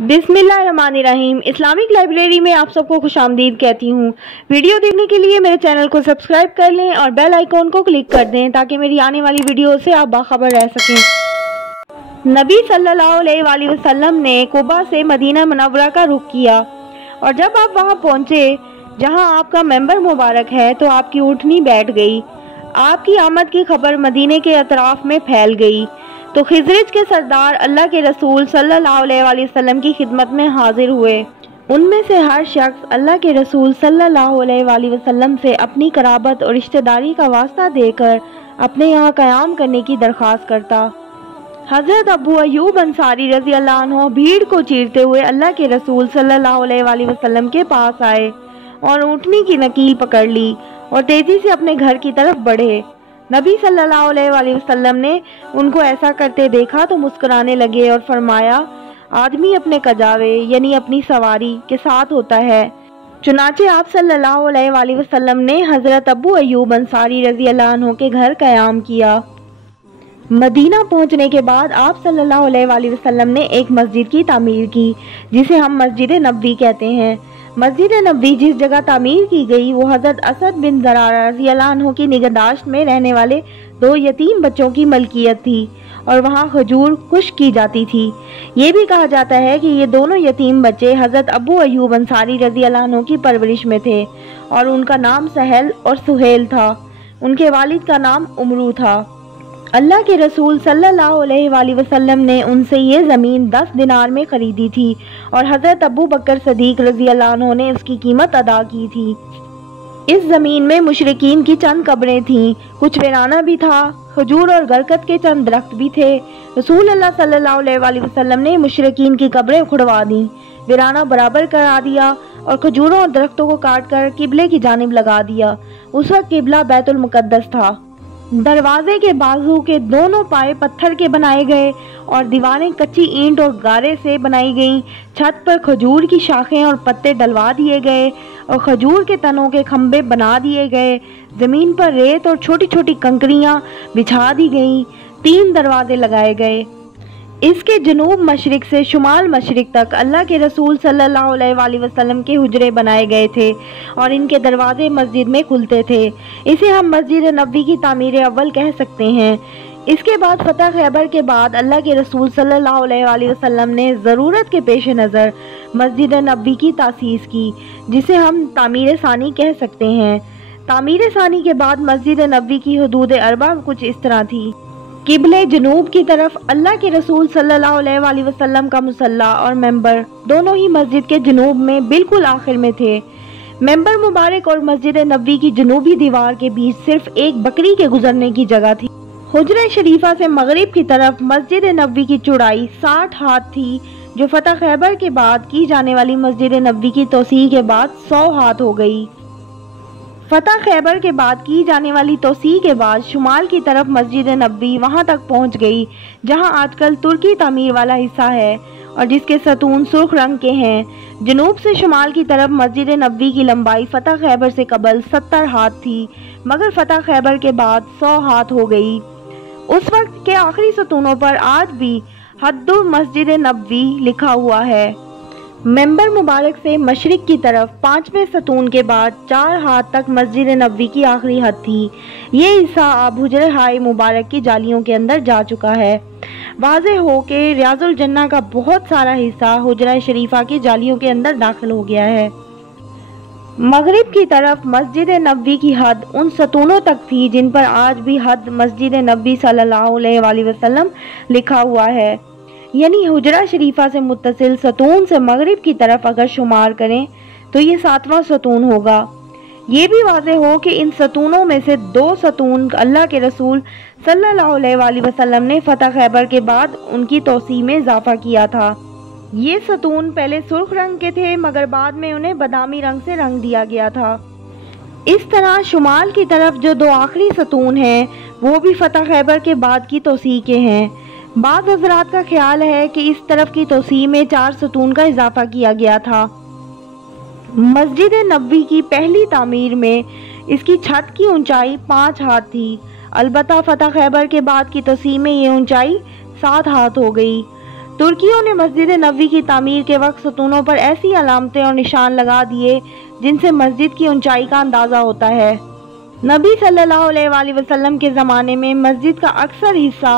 बिस्मिल्लाहिर्रहमानिर्रहीम। Islamic library में आप सबको खुशामदीद कहती हूँ। वीडियो देखने के लिए मेरे चैनल को सब्सक्राइब कर लें और बेल आइकॉन को क्लिक कर दें ताकि मेरी आने वाली वीडियो से आप बाखबर रह सकें। नबी सल्लल्लाहु अलैहि वसल्लम ने कुबा से मदीना मुनव्वरा का रुख किया और जब आप वहाँ पहुँचे जहाँ आपका मेंबर मुबारक है तो आपकी ऊँटनी बैठ गई। आपकी आमद की खबर मदीने के अतराफ में फैल गई तो खिजरज के सरदार अल्लाह के रसूल सल्लल्लाहु अलैहि वसल्लम की खिदमत में हाजिर हुए। उनमें से हर शख्स अल्लाह के रसूल सल्लल्लाहु अलैहि वसल्लम से अपनी कराबत और रिश्तेदारी का वास्ता देकर अपने यहाँ क़याम करने की दरख्वास्त करता। हज़रत अबू अय्यूब अंसारी रज़ी अल्लाह अन्हु भीड़ को चीरते हुए अल्लाह के रसूल सल्लल्लाहु अलैहि वसल्लम के पास आए और ऊँटनी की नकील पकड़ ली और तेज़ी से अपने घर की तरफ बढ़े। नबी सल्लल्लाहु अलैहि वसल्लम ने उनको ऐसा करते देखा तो मुस्कुराने लगे और फरमाया, आदमी अपने कजावे यानी अपनी सवारी के साथ होता है। चुनाचे आप सल्लल्लाहु अलैहि वसल्लम ने हज़रत अबू अय्यूब अंसारी रज़ी अल्लाह अन्हु के घर क़याम किया। मदीना पहुंचने के बाद आप सल्लल्लाहु अलैहि वसल्लम ने एक मस्जिद की तामीर की जिसे हम मस्जिद नबवी कहते हैं। मस्जिद नबवी जिस जगह तामीर की गई वो हज़रत असद बिन ज़रारा रज़ी अल्लाह अन्हु की निगहदाश्त में रहने वाले 2 यतीम बच्चों की मलकियत थी और वहाँ खजूर खुश्क की जाती थी। ये भी कहा जाता है कि ये दोनों यतीम बच्चे हज़रत अबू अय्यूब अंसारी रज़ी अल्लाह अन्हु की परवरिश में थे और उनका नाम सहल और सुहेल था। उनके वालिद का नाम उमरू था। अल्लाह के रसूल सल्लल्लाहु अलैहि वसल्लम ने उनसे ये ज़मीन 10 दिनार में ख़रीदी थी और हज़रत अबू बकर सदीक रज़ी अल्लाह अन्हु ने उसकी कीमत अदा की थी। इस ज़मीन में मुशरिकीन की चंद कब्रें थीं, कुछ वीराना भी था, खजूर और गरकत के चंद दरख्त भी थे। रसूल अल्लाह सल्लल्लाहु अलैहि वसल्लम ने मुशरिकीन की कब्रें उखड़वा दी, वीराना बराबर करा दिया और खजूरों और दरख्तों को काट कर किबले की जानिब लगा दिया। उस वक्त किबला बैतुल मुक़द्दस था। दरवाजे के बाजू के दोनों पाए पत्थर के बनाए गए और दीवारें कच्ची ईंट और गारे से बनाई गईं। छत पर खजूर की शाखें और पत्ते डलवा दिए गए और खजूर के तनों के खंभे बना दिए गए। ज़मीन पर रेत और छोटी छोटी कंकरियां बिछा दी गईं। 3 दरवाजे लगाए गए। इसके जनूब मशरिक से शुमाल मशरिक तक अल्लाह के रसूल सल्लल्लाहु अलैहि वसल्लम के हुजरे बनाए गए थे और इनके दरवाजे मस्जिद में खुलते थे। इसे हम मस्जिद नबवी की तामीर अव्वल कह सकते हैं। इसके बाद फतह खैबर के बाद अल्लाह के रसूल सल्लल्लाहु अलैहि वसल्लम ने ज़रूरत के पेश नज़र मस्जिद नबवी की तासीस की जिसे हम तामीर सानी कह सकते हैं। तामीर सानी के बाद मस्जिद नबवी की हुदूद अरबा कुछ इस तरह थी। किबले जनूब की तरफ अल्लाह के रसूल सल्लल्लाहु अलैहि वसल्लम का मुसल्ला और मेंबर दोनों ही मस्जिद के जनूब में बिल्कुल आखिर में थे। मेंबर मुबारक और मस्जिद नबवी की जनूबी दीवार के बीच सिर्फ एक बकरी के गुजरने की जगह थी। हुजरा शरीफा से मगरिब की तरफ मस्जिद नबवी की चौड़ाई 60 हाथ थी जो फतह खैबर के बाद की जाने वाली मस्जिद नबवी की तोसी के बाद 100 हाथ हो गई। फतह खैबर के बाद की जाने वाली तोसी के बाद शुमाल की तरफ मस्जिद नबवी वहां तक पहुंच गई जहां आजकल तुर्की तामीर वाला हिस्सा है और जिसके सतून सुर्ख रंग के हैं। जनूब से शुमाल की तरफ मस्जिद नबवी की लंबाई फतह खैबर से कबल 70 हाथ थी मगर फतह खैबर के बाद 100 हाथ हो गई। उस वक्त के आखिरी सतूनों पर आज भी हद्दु मस्जिद नबवी लिखा हुआ है। मेंबर मुबारक से मशरिक की तरफ 5वें सतून के बाद 4 हाथ तक मस्जिद नबवी की आखिरी हद थी। ये हिस्सा अब हुजरे हाय मुबारक की जालियों के अंदर जा चुका है। वाज़े हो के रियाजुल जन्ना का बहुत सारा हिस्सा हुजरा शरीफा की जालियों के अंदर दाखिल हो गया है। मगरिब की तरफ मस्जिद नबवी की हद उन सतूनों तक थी जिन पर आज भी हद मस्जिद नबवी सल्लल्लाहु अलैहि वसल्लम लिखा हुआ है, यानी हुजरा शरीफा से मुत्तसिल सतून से मगरिब की तरफ अगर शुमार करें तो ये 7वां सतून होगा। ये भी वाज़े हो कि इन सतूनों में से 2 सतून अल्लाह के रसूल सल्लल्लाहु अलैहि वसल्लम ने फतह खैबर के बाद उनकी तोसी में इजाफा किया था। ये सतून पहले सुर्ख रंग के थे मगर बाद में उन्हें बादामी रंग से रंग दिया गया था। इस तरह शुमाल की तरफ जो 2 आखिरी सतून हैं वो भी फतह खैबर के बाद की तोसी के हैं। बाज़ हज़रात का ख्याल है कि इस तरफ की तोसी में 4 सतून का इजाफा किया गया था। मस्जिद नबवी की पहली तामीर में इसकी छत की ऊंचाई 5 हाथ थी। अलबत्ता फतह खैबर के बाद की तोसी में ये ऊंचाई 7 हाथ हो गई। तुर्कियों ने मस्जिद नबवी की तामीर के वक्त सतूनों पर ऐसी अलामतें और निशान लगा दिए जिनसे मस्जिद की ऊंचाई का अंदाज़ा होता है। नबी सल्लल्लाहु अलैहि वसल्लम के ज़माने में मस्जिद का अक्सर हिस्सा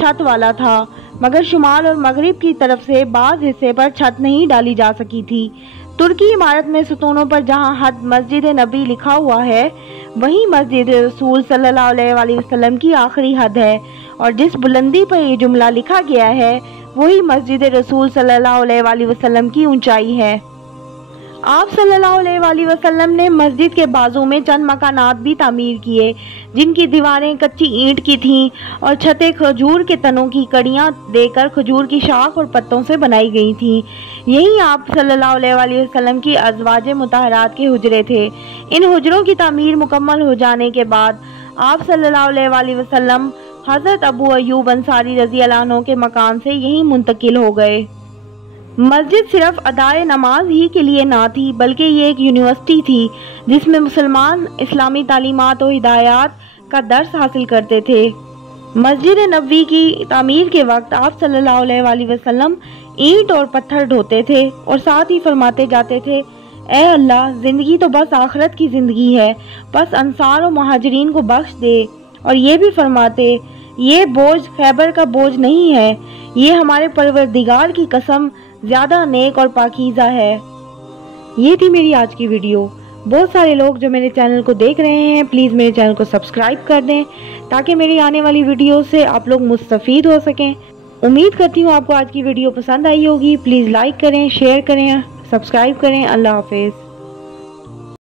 छत वाला था, मगर शुमाल और मगरिब की तरफ से बाज़ हिस्से पर छत नहीं डाली जा सकी थी। तुर्की इमारत में सतूनों पर जहां हद मस्जिद नबी लिखा हुआ है, वहीं मस्जिद रसूल सल्लल्लाहु अलैहि वसल्लम की आखिरी हद है, और जिस बुलंदी पर ये जुमला लिखा गया है वही मस्जिद रसूल सल्लल्लाहु अलैहि वसल्लम की ऊंचाई है। आप सल्लल्लाहु अलैहि वसल्लम ने मस्जिद के बाजू में चंद मकानात भी तामीर किए, जिनकी दीवारें कच्ची ईंट की थीं और छतें खजूर के तनों की कड़ियाँ देकर खजूर की शाख और पत्तों से बनाई गई थीं। यही आप सल्लल्लाहु अलैहि वसल्लम की अज़वाज मुतहरात के हुजरे थे। इन हुजरों की तामीर मुकम्मल हो जाने के बाद आप सल्लल्लाहु अलैहि वसल्लम हज़रत अबू अय्यूब अंसारी रज़ी अल्लाह अन्हु के मकान से यहीं मुंतकिल हो गए। मस्जिद सिर्फ अदाए नमाज ही के लिए ना थी, बल्कि ये एक यूनिवर्सिटी थी जिसमें मुसलमान इस्लामी तालीमात और हिदायत का दर्स हासिल करते थे। मस्जिद नबवी की तामीर के वक्त आप सल्लल्लाहु अलैहि वसल्लम ईंट और पत्थर ढोते थे और साथ ही फरमाते जाते थे, ए अल्लाह, ज़िंदगी तो बस आखिरत की ज़िंदगी है, बस अंसार और महाजरीन को बख्श दे। और ये भी फरमाते, ये बोझ खैबर का बोझ नहीं है, ये हमारे परवरदिगार की कसम ज़्यादा नेक और पाकीज़ा है। ये थी मेरी आज की वीडियो। बहुत सारे लोग जो मेरे चैनल को देख रहे हैं, प्लीज़ मेरे चैनल को सब्सक्राइब कर दें ताकि मेरी आने वाली वीडियो से आप लोग मुस्तफ़ीद हो सकें। उम्मीद करती हूँ आपको आज की वीडियो पसंद आई होगी। प्लीज़ लाइक करें, शेयर करें, सब्सक्राइब करें। अल्लाह हाफिज़।